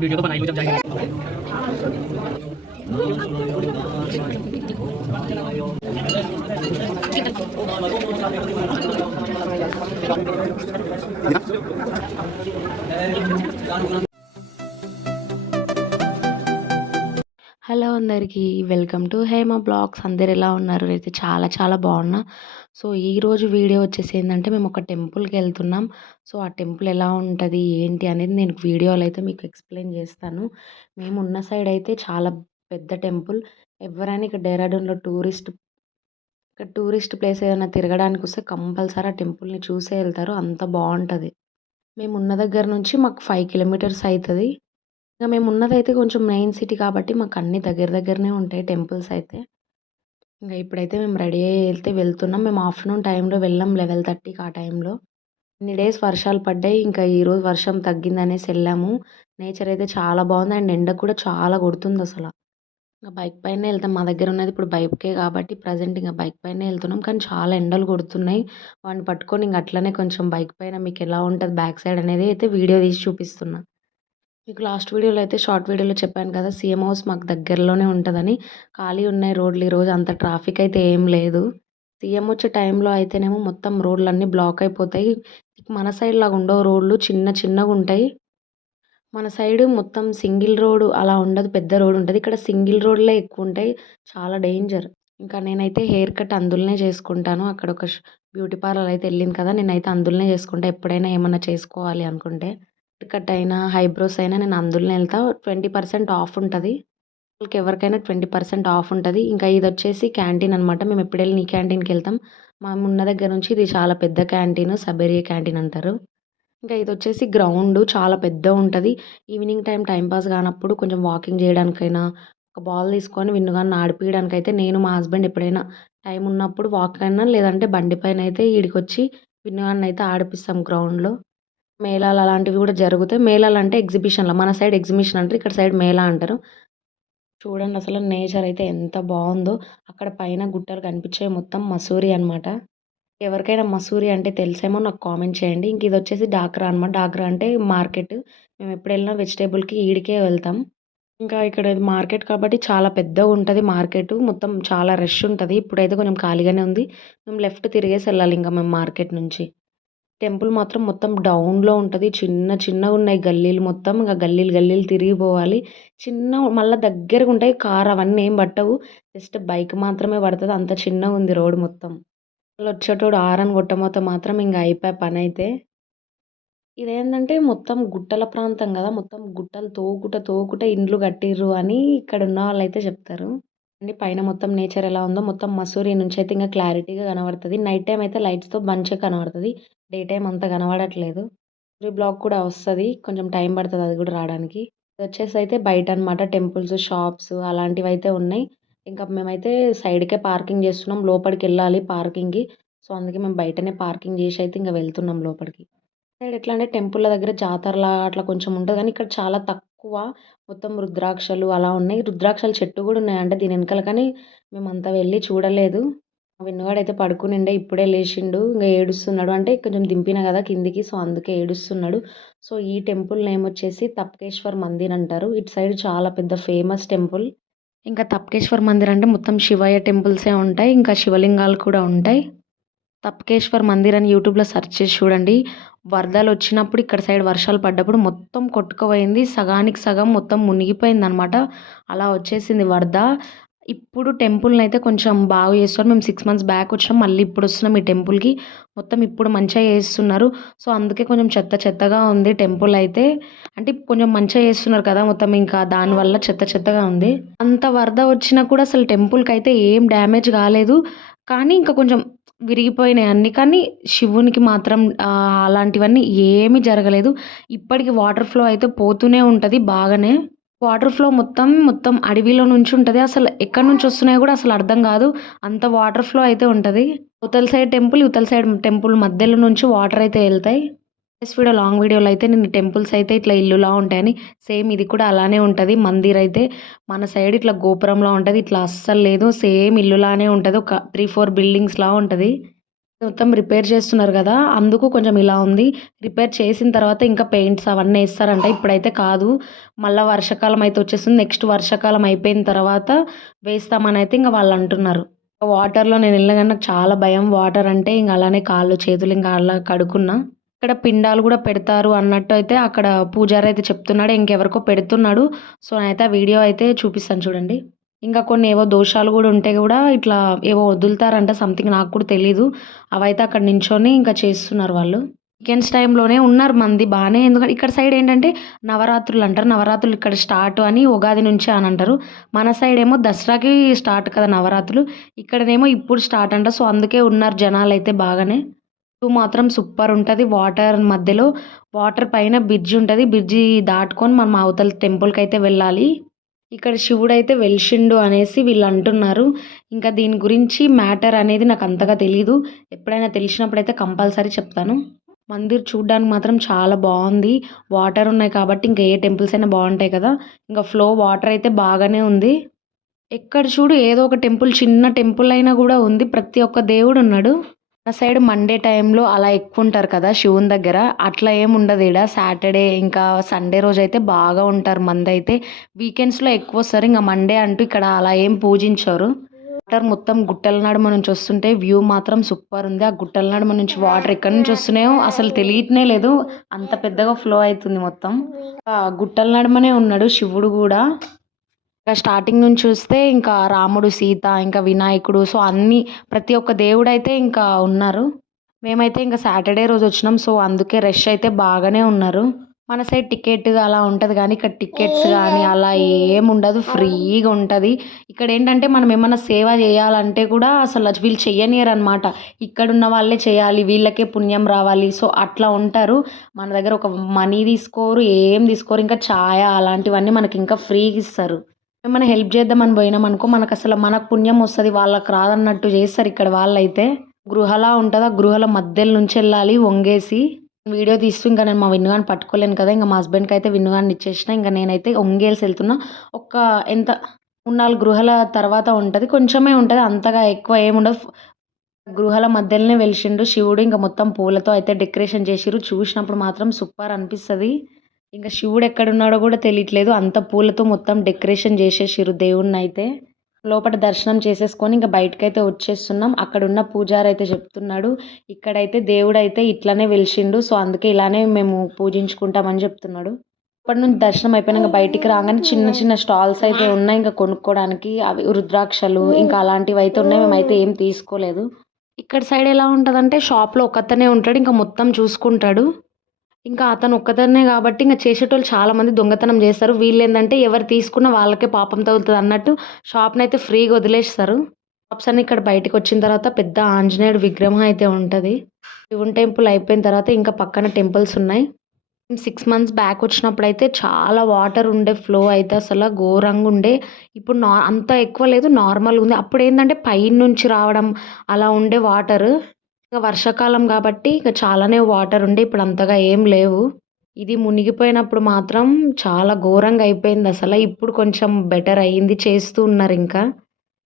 Video तो बनाई लो जब जाएंगे। హలో అందరికీ వెల్కమ్ టు హేమ బ్లాగ్స్. అందరు ఎలా ఉన్నారు? అయితే చాలా చాలా బాగున్నా. సో ఈరోజు వీడియో వచ్చేసి ఏంటంటే మేము ఒక టెంపుల్కి వెళ్తున్నాం. సో ఆ టెంపుల్ ఎలా ఉంటుంది ఏంటి అనేది నేను వీడియోలో అయితే మీకు ఎక్స్ప్లెయిన్ చేస్తాను. మేము ఉన్న సైడ్ అయితే చాలా పెద్ద టెంపుల్. ఎవరైనా ఇక్కడ డెహ్రాడూన్లో టూరిస్ట్ ప్లేస్ ఏదైనా తిరగడానికి వస్తే కంపల్సరీ ఆ టెంపుల్ని చూసే వెళ్తారు. అంత బాగుంటుంది. మేము ఉన్న దగ్గర నుంచి మాకు 5 కిలోమీటర్స్ అవుతుంది. ఇక మేము ఉన్నదైతే కొంచెం మెయిన్ సిటీ కాబట్టి మాకు అన్ని దగ్గర దగ్గరనే ఉంటాయి టెంపుల్స్ అయితే. ఇంకా ఇప్పుడైతే మేము రెడీ అయ్యి వెళ్తున్నాం. మేము ఆఫ్టర్నూన్ టైంలో వెళ్ళాం 11:30కి ఆ టైంలో. ఇన్ని డేస్ వర్షాలు పడ్డాయి. ఇంకా ఈరోజు వర్షం తగ్గిందనేసి వెళ్ళాము. నేచర్ అయితే చాలా బాగుంది అండ్ ఎండ కూడా చాలా కొడుతుంది అసలు. ఇంకా బైక్ పైనే వెళ్తాం. మా దగ్గర ఉన్నది ఇప్పుడు బైకే కాబట్టి ప్రజెంట్ ఇంకా బైక్ పైనే వెళ్తున్నాం. కానీ చాలా ఎండలు కొడుతున్నాయి. వాడిని పట్టుకొని ఇంక అట్లనే కొంచెం బైక్ పైన మీకు ఎలా ఉంటుంది బ్యాక్ సైడ్ అనేది అయితే వీడియో తీసి చూపిస్తున్నా. మీకు లాస్ట్ వీడియోలో అయితే షార్ట్ వీడియోలో చెప్పాను కదా సీఎం హౌస్ మాకు దగ్గరలోనే ఉంటుందని. ఖాళీ ఉన్నాయి రోడ్లు. ఈరోజు అంత ట్రాఫిక్ అయితే ఏం లేదు. సీఎం వచ్చే టైంలో అయితేనేమో మొత్తం రోడ్లన్నీ బ్లాక్ అయిపోతాయి. మన సైడ్ లాగా ఉండవు రోడ్లు, చిన్న చిన్నగా ఉంటాయి. మన సైడ్ మొత్తం సింగిల్ రోడ్ అలా ఉండదు, పెద్ద రోడ్ ఉంటుంది. ఇక్కడ సింగిల్ రోడ్లే ఎక్కువ ఉంటాయి. చాలా డేంజర్. ఇంకా నేనైతే హెయిర్ కట్ అందులోనే చేసుకుంటాను. అక్కడ ఒక బ్యూటీ పార్లర్ అయితే వెళ్ళింది కదా, నేనైతే అందులోనే చేసుకుంటా ఎప్పుడైనా ఏమన్నా చేసుకోవాలి అనుకుంటే. హెయిర్ కట్ అయినా ఐబ్రోస్ అయినా నేను అందులోనే వెళ్తా. 20% ఆఫ్ ఉంటుంది. వాళ్ళకి ఎవరికైనా 20% ఆఫ్ ఉంటుంది. ఇంకా ఇది వచ్చేసి క్యాంటీన్ అనమాట. మేము ఎప్పుడు వెళ్ళి ఈ క్యాంటీన్కి వెళ్తాం. మేము ఉన్న దగ్గర నుంచి ఇది చాలా పెద్ద క్యాంటీన్, సబేరియా క్యాంటీన్ అంటారు. ఇంకా ఇది వచ్చేసి గ్రౌండ్ చాలా పెద్దగా ఉంటుంది. ఈవినింగ్ టైం పాస్ కానప్పుడు కొంచెం వాకింగ్ చేయడానికైనా ఒక బాల్ తీసుకొని విన్నుగాన్ని ఆడిపించడానికి అయితే నేను మా హస్బెండ్ ఎప్పుడైనా టైం ఉన్నప్పుడు వాక్ అయినా లేదంటే బండి పైన అయితే ఈడికి వచ్చి విన్నుగాన్ని అయితే ఆడిపిస్తాం గ్రౌండ్లో. మేళాలు అలాంటివి కూడా జరుగుతాయి. మేళాలు అంటే ఎగ్జిబిషన్లో, మన సైడ్ ఎగ్జిబిషన్ అంటారు, ఇక్కడ సైడ్ మేళా అంటారు. చూడండి అసలు నేచర్ అయితే ఎంత బాగుందో. అక్కడ పైన గుట్టలు కనిపించే మొత్తం మసూరి అనమాట. ఎవరికైనా మసూరి అంటే తెలిసేమో నాకు కామెంట్ చేయండి. ఇంక ఇది వచ్చేసి డాక్రా అనమాట. డాక్రా అంటే మార్కెట్. మేము ఎప్పుడు వెళ్ళినా వెజిటేబుల్కి ఈడికే వెళ్తాం. ఇంకా ఇక్కడ ఇది మార్కెట్ కాబట్టి చాలా పెద్దగా ఉంటుంది మార్కెట్. మొత్తం చాలా రష్ ఉంటుంది. ఇప్పుడైతే కొంచెం ఖాళీగానే ఉంది. మేము లెఫ్ట్ తిరిగేసి వెళ్ళాలి ఇంకా మేము మార్కెట్ నుంచి. టెంపుల్ మాత్రం మొత్తం డౌన్లో ఉంటుంది. చిన్న చిన్నగా ఉన్నాయి గల్లీలు మొత్తం. ఇంకా గల్లీలు తిరిగి పోవాలి. చిన్న మళ్ళీ దగ్గరగా ఉంటాయి. కార్ అవన్నీ ఏం పట్టవు. జస్ట్ బైక్ మాత్రమే పడుతుంది. అంత చిన్నగా ఉంది రోడ్ మొత్తం. వచ్చేటోడు ఆరన్ కొట్టమోతే మాత్రం ఇంకా అయిపోయే పని అయితే. ఇదేంటంటే మొత్తం గుట్టల ప్రాంతం కదా, మొత్తం గుట్టలు తోకుట ఇండ్లు కట్టిర్రు అని ఇక్కడ ఉన్న వాళ్ళైతే చెప్తారు. అండి పైన మొత్తం నేచర్ ఎలా ఉందో మొత్తం మసూరి నుంచి అయితే ఇంకా క్లారిటీగా కనబడుతుంది. నైట్ టైం అయితే లైట్స్తో మంచిగా కనబడుతుంది. డే టైం అంత కనబడట్లేదు. బ్లాక్ కూడా వస్తుంది, కొంచెం టైం పడుతుంది అది కూడా రావడానికి. ఇది వచ్చేసి అయితే బయట అనమాట. టెంపుల్స్, షాప్స్ అలాంటివి అయితే ఉన్నాయి. ఇంకా మేమైతే సైడ్కే పార్కింగ్ చేస్తున్నాం. లోపలికి వెళ్ళాలి పార్కింగ్కి. సో అందుకే మేము బయటనే పార్కింగ్ చేసి అయితే ఇంకా వెళ్తున్నాం లోపలికి. సైడ్ ఎట్లా అంటే టెంపుల్ల దగ్గర జాతరలా అట్లా కొంచెం ఉంటుంది కానీ ఇక్కడ చాలా తక్కువ. మొత్తం రుద్రాక్షలు అలా ఉన్నాయి. రుద్రాక్షల చెట్టు కూడా ఉన్నాయి అంటే దీని వెనకాల, కానీ మేమంతా వెళ్ళి చూడలేదు. విన్నవాడైతే పడుకునిండే, ఇప్పుడే లేచిండు. ఇంకా ఏడుస్తున్నాడు. అంటే కొంచెం దింపిన కదా కిందికి, సో అందుకే ఏడుస్తున్నాడు. సో ఈ టెంపుల్ నేమ్ వచ్చేసి తప్కేశ్వర్ మందిర్ అంటారు. ఇటు సైడ్ చాలా పెద్ద ఫేమస్ టెంపుల్. ఇంకా తప్కేశ్వర్ మందిర్ అంటే మొత్తం శివయ్య టెంపుల్సే ఉంటాయి. ఇంకా శివలింగాలు కూడా ఉంటాయి. తప్కేశ్వర్ మందిర్ అని యూట్యూబ్లో సెర్చ్ చేసి చూడండి. వరదలు వచ్చినప్పుడు ఇక్కడ సైడ్ వర్షాలు పడ్డప్పుడు మొత్తం కొట్టుకుపోయింది. సగానికి సగం మొత్తం మునిగిపోయింది అనమాట. అలా వచ్చేసింది వరద. ఇప్పుడు టెంపుల్ని అయితే కొంచెం బాగా చేస్తారు. మేము 6 months బ్యాక్ వచ్చినాం, మళ్ళీ ఇప్పుడు వస్తున్నాం ఈ టెంపుల్కి. మొత్తం ఇప్పుడు మంచిగా చేస్తున్నారు. సో అందుకే కొంచెం చెత్త చెత్తగా ఉంది టెంపుల్ అయితే. అంటే కొంచెం మంచిగా చేస్తున్నారు కదా మొత్తం, ఇంకా దానివల్ల చెత్త చెత్తగా ఉంది. అంత వరద వచ్చినా కూడా అసలు టెంపుల్కి అయితే ఏం డ్యామేజ్ కాలేదు. కానీ ఇంకా కొంచెం విరిగిపోయినాయి అన్నీ. కానీ శివునికి మాత్రం అలాంటివన్నీ ఏమీ జరగలేదు. ఇప్పటికి వాటర్ ఫ్లో అయితే పోతూనే ఉంటుంది బాగానే. వాటర్ ఫ్లో మొత్తం అడవిలో నుంచి ఉంటుంది. అసలు ఎక్కడి నుంచి వస్తున్నాయో కూడా అసలు అర్థం కాదు. అంత వాటర్ ఫ్లో అయితే ఉంటుంది. అవతల సైడ్ టెంపుల్, ఇవతల సైడ్ టెంపుల్ మధ్యలో నుంచి వాటర్ అయితే వెళ్తాయి. నెక్స్ట్ లాంగ్ వీడియోలో అయితే నేను టెంపుల్స్ అయితే ఇట్లా ఇల్లులా ఉంటాయని, సేమ్ ఇది కూడా అలానే ఉంటుంది. మందిర్ అయితే మన సైడ్ ఇట్లా గోపురంలా ఉంటుంది, ఇట్లా అస్సలు లేదు. సేమ్ ఇల్లులానే ఉంటుంది. ఒక 3-4 బిల్డింగ్స్లా ఉంటుంది. మొత్తం రిపేర్ చేస్తున్నారు కదా, అందుకు కొంచెం ఇలా ఉంది. రిపేర్ చేసిన తర్వాత ఇంకా పెయింట్స్ అవన్నీ వేస్తారంట. ఇప్పుడైతే కాదు, మళ్ళీ వర్షాకాలం అయితే వచ్చేస్తుంది. నెక్స్ట్ వర్షాకాలం అయిపోయిన తర్వాత వేస్తామని అయితే ఇంకా వాళ్ళు అంటున్నారు. వాటర్లో నేను వెళ్ళగానే నాకు చాలా భయం. వాటర్ అంటే ఇంక అలానే కాళ్ళు చేతులు ఇంకా అలా కడుక్కున్నా. ఇక్కడ పిండాలు కూడా పెడతారు అన్నట్టు అయితే అక్కడ పూజారి అయితే చెప్తున్నాడు. ఇంకెవరికో పెడుతున్నాడు. సో నేనైతే ఆ వీడియో అయితే చూపిస్తాను చూడండి. ఇంకా కొన్ని ఏవో దోషాలు కూడా ఉంటే కూడా ఇట్లా ఏవో వదులుతారంట, సంథింగ్ నాకు కూడా తెలీదు. అవైతే అక్కడ నించొని ఇంకా చేస్తున్నారు వాళ్ళు. వీకెండ్స్ టైంలోనే ఉన్నారు మంది బాగానే. ఎందుకంటే ఇక్కడ సైడ్ ఏంటంటే నవరాత్రులు అంటారు. నవరాత్రులు ఇక్కడ స్టార్ట్ అని ఉగాది నుంచే అని అంటారు. మన సైడ్ ఏమో దసరాకి స్టార్ట్ కదా నవరాత్రులు, ఇక్కడనేమో ఇప్పుడు స్టార్ట్ అంట. సో అందుకే ఉన్నారు జనాలు అయితే బాగానే. వ్యూ మాత్రం సూపర్ ఉంటుంది. వాటర్ మధ్యలో, వాటర్ పైన బ్రిడ్జి ఉంటుంది. బ్రిడ్జి దాటుకొని మనం అవతల టెంపుల్కి అయితే వెళ్ళాలి. ఇక్కడ శివుడైతే వెలిసిండు అనేసి వీళ్ళు అంటున్నారు. ఇంకా దీని గురించి మ్యాటర్ అనేది నాకు అంతగా తెలీదు. ఎప్పుడైనా తెలిసినప్పుడైతే కంపల్సరీ చెప్తాను. మందిర్ చూడ్డానికి మాత్రం చాలా బాగుంది. వాటర్ ఉన్నాయి కాబట్టి ఇంకా ఏ టెంపుల్స్ అయినా బాగుంటాయి కదా. ఇంకా ఫ్లో వాటర్ అయితే బాగానే ఉంది. ఎక్కడ చూడు ఏదో ఒక టెంపుల్, చిన్న టెంపుల్ అయినా కూడా ఉంది. ప్రతి ఒక్క దేవుడు ఉన్నాడు. మన సైడ్ మండే టైంలో అలా ఎక్కువ ఉంటారు కదా శివుని దగ్గర, అట్లా ఏమి ఉండదు ఈడ. సాటర్డే ఇంకా సండే రోజు అయితే బాగా ఉంటారు మంది అయితే. వీకెండ్స్లో ఎక్కువ వస్తారు. ఇంకా మండే అంటూ ఇక్కడ అలా ఏం పూజించారు. వాటర్ మొత్తం గుట్టల నడుమ నుంచి వస్తుంటే వ్యూ మాత్రం సూపర్ ఉంది. ఆ గుట్టల నడుమ నుంచి వాటర్ ఎక్కడి నుంచి వస్తున్నాయో అసలు తెలియట్నే లేదు, అంత పెద్దగా ఫ్లో అవుతుంది మొత్తం. గుట్టల నడుమనే ఉన్నాడు శివుడు కూడా. ఇంకా స్టార్టింగ్ నుంచి చూస్తే ఇంకా రాముడు, సీత, ఇంకా వినాయకుడు, సో అన్నీ ప్రతి ఒక్క దేవుడు అయితే ఇంకా ఉన్నారు. మేమైతే ఇంకా సాటర్డే రోజు వచ్చినాం. సో అందుకే రష్ అయితే బాగానే ఉన్నారు. మన సైడ్ టికెట్ అలా ఉంటుంది కానీ ఇక్కడ టికెట్స్ కానీ అలా ఏం ఉండదు, ఫ్రీగా ఉంటుంది. ఇక్కడ ఏంటంటే మనం ఏమన్నా సేవ చేయాలంటే కూడా అసలు వీళ్ళు చెయ్యనియరు అనమాట. ఇక్కడున్న వాళ్ళే చేయాలి, వీళ్ళకే పుణ్యం రావాలి, సో అట్లా ఉంటారు. మన దగ్గర ఒక మనీ తీసుకోరు, ఏం తీసుకోరు. ఇంకా ఛాయ అలాంటివన్నీ మనకి ఇంకా ఫ్రీగా ఇస్తారు. ఏమైనా హెల్ప్ చేద్దామని పోయినామనుకో మనకు అసలు మనకు పుణ్యం వస్తుంది, వాళ్ళకి రాదన్నట్టు చేస్తారు ఇక్కడ వాళ్ళైతే. గృహలా ఉంటుంది, ఆ గృహల మధ్యలో నుంచి వెళ్ళాలి వంగేసి. వీడియో తీస్తూ ఇంకా నేను మా విన్నుగాని పట్టుకోలేను కదా, ఇంకా మా హస్బెండ్కి అయితే విన్నుగాని ఇచ్చేసిన. ఇంకా నేనైతే వంగేసి వెళ్తున్నా. ఒక ఎంత 3-4 గృహల తర్వాత ఉంటుంది, కొంచెమే ఉంటుంది, అంతగా ఎక్కువ ఏముండదు. గృహల మధ్యలోనే వెలిసిండు శివుడు. ఇంకా మొత్తం పూలతో అయితే డెకరేషన్ చేసిర్రు. చూసినప్పుడు మాత్రం సూపర్ అనిపిస్తుంది. ఇంకా శివుడు ఎక్కడున్నాడో కూడా తెలియట్లేదు, అంత పూలతో మొత్తం డెకరేషన్ చేసేసిర్రు దేవుణ్ణి అయితే. లోపల దర్శనం చేసేసుకొని ఇంకా బయటకైతే వచ్చేస్తున్నాం. అక్కడ ఉన్న పూజారి అయితే చెప్తున్నాడు, ఇక్కడైతే దేవుడు అయితే ఇట్లానే వెలిసిండు, సో అందుకే ఇలానే మేము పూజించుకుంటామని చెప్తున్నాడు. ఇప్పటి నుంచి దర్శనం అయిపోయినాక బయటికి రాగానే చిన్న చిన్న స్టాల్స్ అయితే ఉన్నాయి ఇంకా కొనుక్కోవడానికి. అవి రుద్రాక్షలు ఇంకా అలాంటివి అయితే ఉన్నాయి. మేమైతే ఏం తీసుకోలేదు. ఇక్కడ సైడ్ ఎలా ఉంటుందంటే షాప్లో ఒకతనే ఉంటాడు, ఇంకా మొత్తం చూసుకుంటాడు. ఇంకా అతను ఒక్కతనే కాబట్టి ఇంకా చేసేటోళ్ళు చాలామంది దొంగతనం చేస్తారు. వీళ్ళేందంటే ఎవరు తీసుకున్న వాళ్ళకే పాపం తగులుతుంది అన్నట్టు షాప్‌నైతే ఫ్రీగా వదిలేస్తారు. షాప్స్ అన్నీ ఇక్కడ బయటకి వచ్చిన తర్వాత పెద్ద ఆంజనేయుడు విగ్రహం అయితే ఉంటది. శివుని టెంపుల్ అయిపోయిన తర్వాత ఇంకా పక్కన టెంపుల్స్ ఉన్నాయి. 6 మంత్స్ బ్యాక్ వచ్చినప్పుడైతే చాలా వాటర్ ఉండే, ఫ్లో అయితే అసలు ఘోరంగా ఉండే. ఇప్పుడు అంత ఎక్కువ లేదు, నార్మల్గా ఉంది. అప్పుడు ఏంటంటే పైనుంచి రావడం అలా ఉండే వాటర్. ఇక వర్షాకాలం కాబట్టి ఇక చాలానే వాటర్ ఉండే, ఇప్పుడు అంతగా ఏం లేవు. ఇది మునిగిపోయినప్పుడు మాత్రం చాలా ఘోరంగా అయిపోయింది అసలు. ఇప్పుడు కొంచెం బెటర్ అయ్యింది, చేస్తూ ఉన్నారు ఇంకా.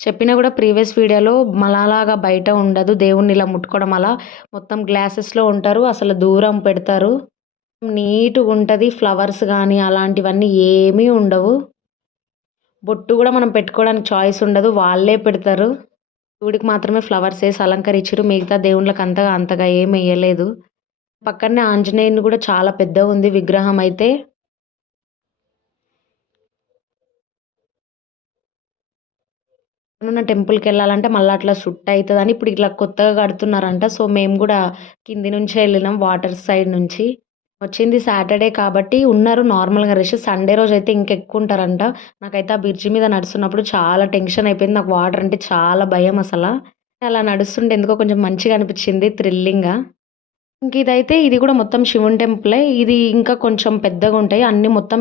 చెప్పినా కూడా ప్రీవియస్ వీడియోలో మళ్ళలాగా బయట ఉండదు దేవుణ్ణి ఇలా ముట్టుకోవడం, అలా మొత్తం గ్లాసెస్లో ఉంటారు, అసలు దూరం పెడతారు. నీట్గా ఉంటుంది. ఫ్లవర్స్ కానీ అలాంటివన్నీ ఏమీ ఉండవు. బొట్టు కూడా మనం పెట్టుకోవడానికి చాయిస్ ఉండదు, వాళ్ళే పెడతారు. శివుడికి మాత్రమే ఫ్లవర్స్ వేసి అలంకరించారు, మిగతా దేవుళ్ళకి అంతగా ఏం వేయలేదు. పక్కనే ఆంజనేయుని కూడా చాలా పెద్దగా ఉంది విగ్రహం అయితే. ఉన్న టెంపుల్కి వెళ్ళాలంటే మళ్ళీ అట్లా షుట్ అవుతుందని ఇప్పుడు ఇట్లా కొత్తగా కడుతున్నారంట. సో మేము కూడా కింది నుంచే వెళ్ళినాం, వాటర్ సైడ్ నుంచి. వచ్చింది సాటర్డే కాబట్టి ఉన్నారు నార్మల్గా రష్. సండే రోజు అయితే ఇంకెక్కువ ఉంటారంట. నాకైతే ఆ బ్రిడ్జి మీద నడుస్తున్నప్పుడు చాలా టెన్షన్ అయిపోయింది. నాకు వాటర్ అంటే చాలా భయం అసలు. అలా నడుస్తుంటే ఎందుకో కొంచెం మంచిగా అనిపించింది, థ్రిల్లింగ్గా. ఇంక ఇది కూడా మొత్తం శివుని టెంపులే. ఇది ఇంకా కొంచెం పెద్దగా ఉంటాయి అన్నీ, మొత్తం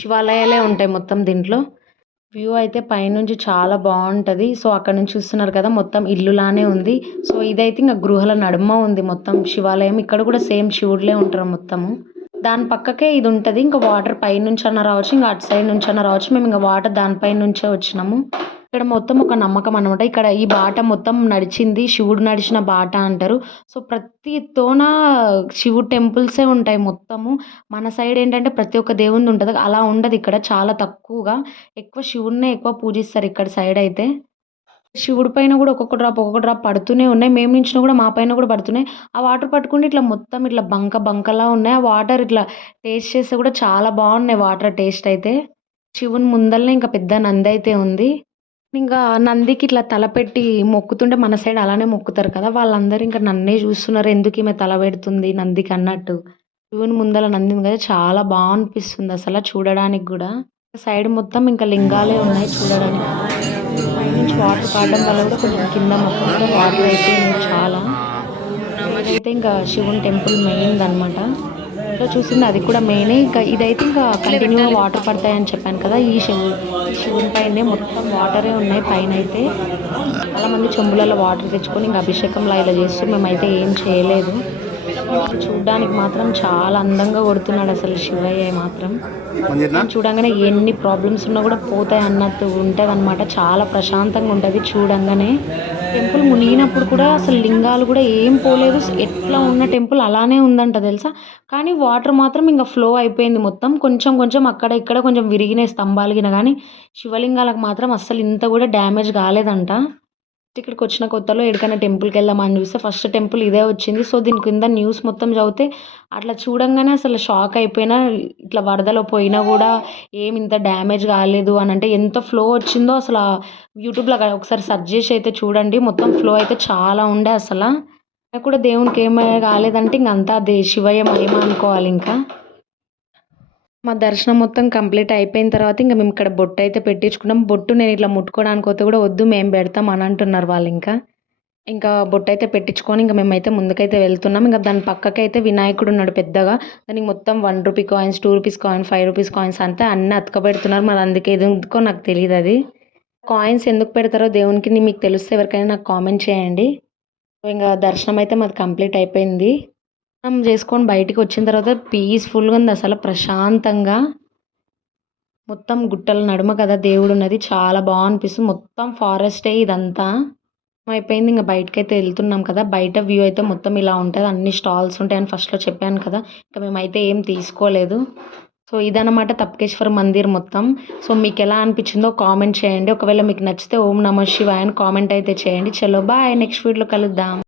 శివాలయాలే ఉంటాయి మొత్తం దీంట్లో. వ్యూ అయితే పైనుంచి చాలా బాగుంటుంది. సో అక్కడ నుంచి చూస్తున్నారు కదా, మొత్తం ఇల్లులానే ఉంది. సో ఇదైతే ఇంకా గృహల నడుమ ఉంది మొత్తం శివాలయం. ఇక్కడ కూడా సేమ్ శివుడులే ఉంటారు మొత్తము. దాని పక్కకే ఇది ఉంటుంది. ఇంకా వాటర్ పై నుంచి అన్న రావచ్చు, ఇంకా అటు సైడ్ నుంచి అన్న రావచ్చు. మేము ఇంకా వాటర్ దానిపై నుంచే వచ్చినాము. ఇక్కడ మొత్తం ఒక నమ్మకం అనమాట. ఇక్కడ ఈ బాట మొత్తం నడిచింది శివుడు నడిచిన బాట అంటారు. సో ప్రతి తోన శివుడు టెంపుల్సే ఉంటాయి మొత్తము. మన సైడ్ ఏంటంటే ప్రతి ఒక్క దేవుంది ఉంటుంది, అలా ఉండదు ఇక్కడ. చాలా తక్కువగా ఎక్కువ శివుడినే ఎక్కువ పూజిస్తారు ఇక్కడ సైడ్ అయితే. శివుడి పైన కూడా ఒక్కొక్క డ్రాప్ పడుతూనే ఉన్నాయి. మేము నించున్నా కూడా మా పైన కూడా పడుతున్నాయి. ఆ వాటర్ పట్టుకుంటే ఇట్లా మొత్తం ఇట్లా బంకలా ఉన్నాయి. ఆ వాటర్ ఇట్లా టేస్ట్ చేస్తే కూడా చాలా బాగున్నాయి వాటర్ టేస్ట్ అయితే. శివుని ముందలనే ఇంకా పెద్ద నంది అయితే ఉంది. ఇంకా నందికి ఇట్లా తల పెట్టి మొక్కుతుంటే మన సైడ్ అలానే మొక్కుతారు కదా, వాళ్ళందరూ ఇంకా నన్నే చూస్తున్నారు, ఎందుకు ఈమె తల పెడుతుంది నందికి అన్నట్టు. శివుని ముందల నంది ఉంది కదా, చాలా బాగా అనిపిస్తుంది అసలు చూడడానికి కూడా. సైడ్ మొత్తం ఇంకా లింగాలే ఉన్నాయి చూడడానికి. పైనుంచి వాటర్ పడడం వల్ల కూడా కొంచెం కింద మొత్తం కూడా వాటర్ అయితే ఉన్నాయి చాలా. ఇదైతే ఇంకా శివుని టెంపుల్ మెయిన్ అనమాట. ఇంకా చూసింది అది కూడా మెయినే. ఇంకా ఇదైతే ఇంకా కంటిన్యూగా వాటర్ పడతాయని చెప్పాను కదా, ఈ శివుని పైనే మొత్తం వాటరే ఉన్నాయి పైన అయితే. చాలామంది చెంబులలో వాటర్ తెచ్చుకొని ఇంకా అభిషేకంలా ఇలా చేస్తూ, మేమైతే ఏం చేయలేదు. చూడ్డానికి మాత్రం చాలా అందంగా కొడుతున్నాడు అసలు శివయ్య మాత్రం. చూడంగానే ఎన్ని ప్రాబ్లమ్స్ ఉన్నా కూడా పోతాయి అన్నట్టు ఉంటుంది అనమాట. చాలా ప్రశాంతంగా ఉంటుంది చూడంగానే. టెంపుల్ మునిగినప్పుడు కూడా అసలు లింగాలు కూడా ఏం పోలేదు, ఎట్లా ఉన్న టెంపుల్ అలానే ఉందంట తెలుసా. కానీ వాటర్ మాత్రం ఇంకా ఫ్లో అయిపోయింది మొత్తం. కొంచెం అక్కడ ఇక్కడ కొంచెం విరిగినాయి స్తంభాలు కానీ శివలింగాలకు మాత్రం అస్సలు ఇంత కూడా డ్యామేజ్ కాలేదంట. ఇక్కడికి వచ్చిన కొత్తలో ఎక్కడికైనా టెంపుల్కి వెళ్దామని చూస్తే ఫస్ట్ టెంపుల్ ఇదే వచ్చింది. సో దీని కింద న్యూస్ మొత్తం చదివితే అట్లా చూడంగానే అసలు షాక్ అయిపోయినా. ఇట్లా వరదలో పోయినా కూడా ఏమి ఇంత డ్యామేజ్ కాలేదు అని అంటే ఎంత ఫ్లో వచ్చిందో అసలు. యూట్యూబ్లో ఒకసారి సెర్చ్ చేసి అయితే చూడండి, మొత్తం ఫ్లో అయితే చాలా ఉండే అసలు. నాకు కూడా దేవునికి ఏమీ కాలేదంటే ఇంక అంతా అదే శివయ్య మహిమ అనుకోవాలి. ఇంకా మా దర్శనం మొత్తం కంప్లీట్ అయిపోయిన తర్వాత ఇంకా మేము ఇక్కడ బొట్టు అయితే పెట్టించుకున్నాం. బొట్టు నేను ఇట్లా ముట్టుకోవడానికి పోతే కూడా వద్దు మేము పెడతాం అని అంటున్నారు వాళ్ళు. ఇంకా బొట్టు అయితే పెట్టించుకొని ఇంకా మేమైతే ముందుకైతే వెళ్తున్నాం. ఇంకా దాని పక్కకైతే వినాయకుడు ఉన్నాడు పెద్దగా. దానికి మొత్తం 1 rupee coins, 2 rupees coin, 5 rupees coins అంతా అన్నీ అతకబెడుతున్నారు. మరి అందుకే ఎందుకో నాకు తెలియదు అది. కాయిన్స్ ఎందుకు పెడతారో దేవునికి మీకు తెలిస్తే ఎవరికైనా నాకు కామెంట్ చేయండి. ఇంకా దర్శనం అయితే మాది కంప్లీట్ అయిపోయింది. దర్శనం చేసుకొని బయటికి వచ్చిన తర్వాత పీస్ఫుల్గా ఉంది అసలు, ప్రశాంతంగా. మొత్తం గుట్టల నడుమ కదా దేవుడు ఉన్నది, చాలా బాగా అనిపిస్తుంది. మొత్తం ఫారెస్టే ఇదంతా. అయిపోయింది ఇంకా బయటకైతే వెళ్తున్నాం కదా. బయట వ్యూ అయితే మొత్తం ఇలా ఉంటుంది, అన్ని స్టాల్స్ ఉంటాయని ఫస్ట్లో చెప్పాను కదా. ఇంకా మేమైతే ఏం తీసుకోలేదు. సో ఇదన్నమాట తప్కేశ్వర మందిర్ మొత్తం. సో మీకు ఎలా అనిపించిందో కామెంట్ చేయండి. ఒకవేళ మీకు నచ్చితే ఓం నమః శివాయ అని కామెంట్ అయితే చేయండి. చలో బాయ్, నెక్స్ట్ వీడియోలో కలుద్దాం.